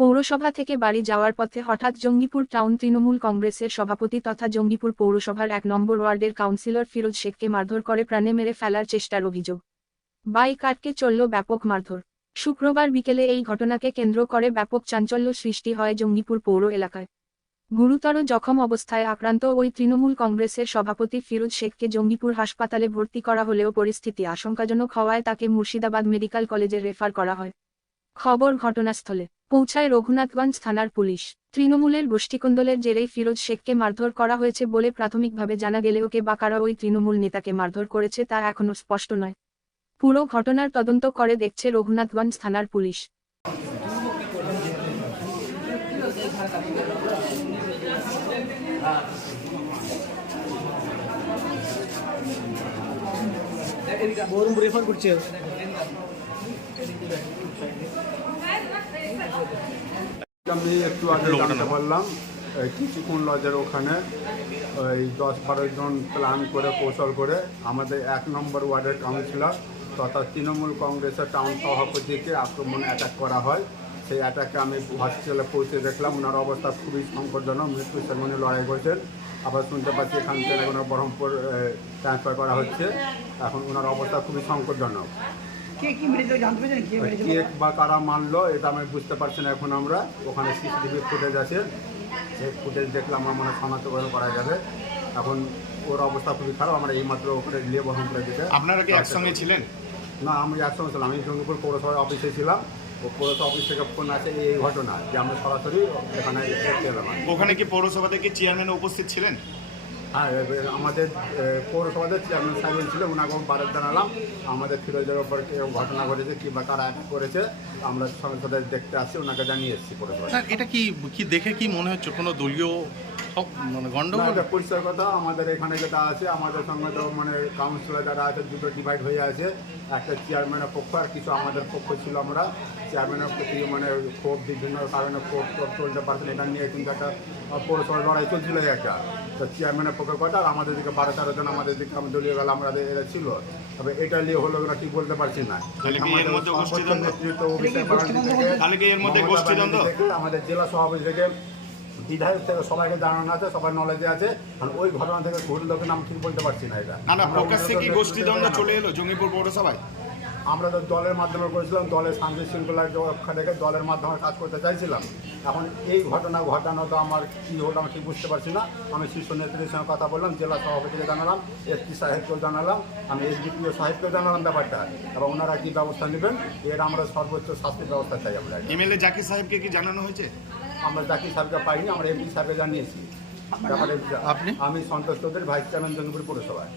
পৌরসভা থেকে বাড়ি যাওয়ার পথে হঠাৎ জঙ্গিপুর টাউন তৃণমূল কংগ্রেসের সভাপতি তথা জঙ্গিপুর পৌরসভার এক নম্বর ওয়ার্ডের কাউন্সিলর ফিরোজ শেখকে মারধর করে প্রাণে মেরে ফেলার চেষ্টার অভিযোগ। বাইক আটকে চলল ব্যাপক মারধর। শুক্রবার বিকেলে এই ঘটনাকে কেন্দ্র করে ব্যাপক চাঞ্চল্য সৃষ্টি হয় জঙ্গিপুর পৌর এলাকায়। গুরুতর জখম অবস্থায় আক্রান্ত ওই তৃণমূল কংগ্রেসের সভাপতি ফিরোজ শেখকে জঙ্গিপুর হাসপাতালে ভর্তি করা হলেও পরিস্থিতি আশঙ্কাজনক হওয়ায় তাকে মুর্শিদাবাদ মেডিকেল কলেজে রেফার করা হয়। খবর ঘটনাস্থলে। পৌঁছায় রঘুনাথগঞ্জ থানার পুলিশ। তৃণমূলের গোষ্ঠীকন্দলের জেরেই ফিরোজ শেখকে মারধর করা হয়েছে বলে প্রাথমিকভাবে জানা গেলেও কে বা কারা ওই তৃণমূল নেতাকে মারধর করেছে তা এখনও স্পষ্ট নয়। পুরো ঘটনার তদন্ত করে দেখছে রঘুনাথগঞ্জ থানার পুলিশ। বহরম রেফার করছে। আমি একটু আগে জানতে পারলাম কিছুক্ষণ লজের ওখানে ওই দশ বারো জন প্ল্যান করে কৌশল করে আমাদের এক নম্বর ওয়ার্ডের কাউন্সিলর তথা তৃণমূল কংগ্রেসের টাউন সভাপতিকে আক্রমণ অ্যাটাক করা হয়। সেই অ্যাটাকে আমি হসপিটালে পৌঁছে দেখলাম ওনার অবস্থা খুবই সংকটজনক মৃত্যু সেমনি লড়াই করছেন। আবার শুনতে পাচ্ছি এখান থেকে ওনার বহরমপুর ট্রান্সফার করা হচ্ছে। এখন ওনার অবস্থা খুবই সংকটজনক। কে কি মেরেছিল জানতে পেরেছেন কে মেরেছিল কে বা কারা মারলো এটা আমি বুঝতে পারছি না এখন আমরা। ওখানে সিসিটিভি ফুটেজ আছে। সেই ফুটেজ দেখলে আমার মনে হয় শনাক্ত করে করা যাবে। এখন ওর অবস্থা খুবই খারাপ। আমরা এইমাত্র ওখানে নিয়ে বহন করে দিতে আপনারা কি একসঙ্গে ছিলেন? না আমি একসঙ্গে ছিলাম। আমি জঙ্গিপুর পৌরসভার অফিসে ছিলাম। ও পৌরসভা অফিস থেকে ফোন আছে এই এই ঘটনা যে আমরা সরাসরি এখানে। ওখানে কি পৌরসভা থেকে চেয়ারম্যান উপস্থিত ছিলেন? আমাদের পৌরসভাদের চেয়ারম্যান সাহেব ছিল ওনাকে বারত জানালাম। আমাদের ফিরোজের ওপর ঘটনা ঘটেছে কিংবা কারা করেছে, আমরা সঙ্গে দেখতে আসছি ওনাকে জানিয়ে এসেছি পৌরসভা এটা কি কি দেখে কি মনে হচ্ছে? কোনো দলীয় মানে গন্ডগোল? পরিষ্কার কথা। আমাদের এখানে যেটা আছে আমাদের সঙ্গে তো মানে কাউন্সিলর যারা আছে দুটো ডিভাইড হয়ে আছে। একটা চেয়ারম্যানের পক্ষ আর কিছু আমাদের পক্ষ ছিল আমরা। চেয়ারম্যানের প্রতি মানে ক্ষোভ বিভিন্ন কারণে ক্ষোভ চলতে পারছেন এটা নিয়ে কিন্তু একটা আহ, পৌরসভার লড়াই চলছিল একটা। তো চেয়ারম্যানের পক্ষে কথা আর আমাদের দিকে বারো তেরো জন আমাদের দিকে আমি দলীয় গেল আমরা এরা ছিল। তবে এটা নিয়ে হলো ওরা ঠিক বলতে পারছি না। আমাদের আমাদের জেলা সভাপতি থেকে বিধায়ক থেকে সবাইকে জানানো আছে সবার নলেজে আছে। ওই ঘটনা থেকে ঘটলো কিনা আমি ঠিক বলতে পারছি না এটা। না না প্রকাশ্যে কি গোষ্ঠীদ্বন্দ্ব চলে এলো জঙ্গিপুর পৌরসভায়? আমরা তো দলের মাধ্যমে করেছিলাম দলের শান্তি শৃঙ্খলা রক্ষা রেখে দলের মাধ্যমে কাজ করতে চাইছিলাম। এখন এই ঘটনা ঘটানো তো আমার কী হলো আমি ঠিক বুঝতে পারছি না। আমি শীর্ষ নেতৃত্বের সঙ্গে কথা বললাম জেলা সভাপতিকে জানালাম এসপি সাহেবকেও জানালাম আমি এসডিপিও সাহেবকেও জানালাম ব্যাপারটা। এবং ওনারা কী ব্যবস্থা নেবেন এর আমরা সর্বোচ্চ শাস্তির ব্যবস্থা চাই আমরা। এমএলএ জাকির সাহেবকে কি জানানো হয়েছে? আমরা জাকির সাহেবকে পাইনি আমরা এমপি সাহেবকে জানিয়েছি। আপনি? আমি সন্তোষ চৌধুরী ভাইস চেয়ারম্যান জঙ্গিপুর পৌরসভায়।